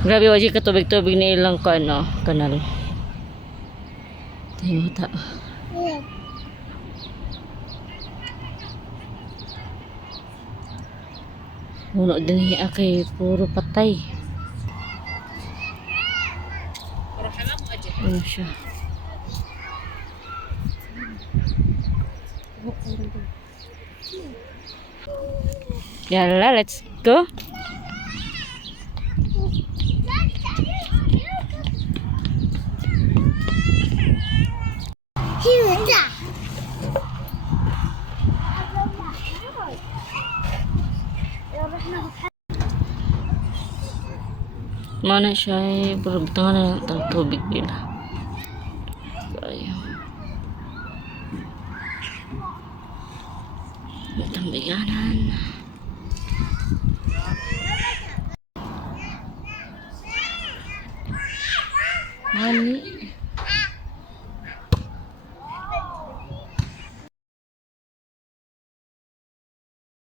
Grabe wajib ka tubig-tubig ni ilang ko ano, kanal. Tayo ta. Puno din niya kay puro patay. Ano siya? Yalla, let's go. Mana siya ay puro tangan na lang tang tubig nila.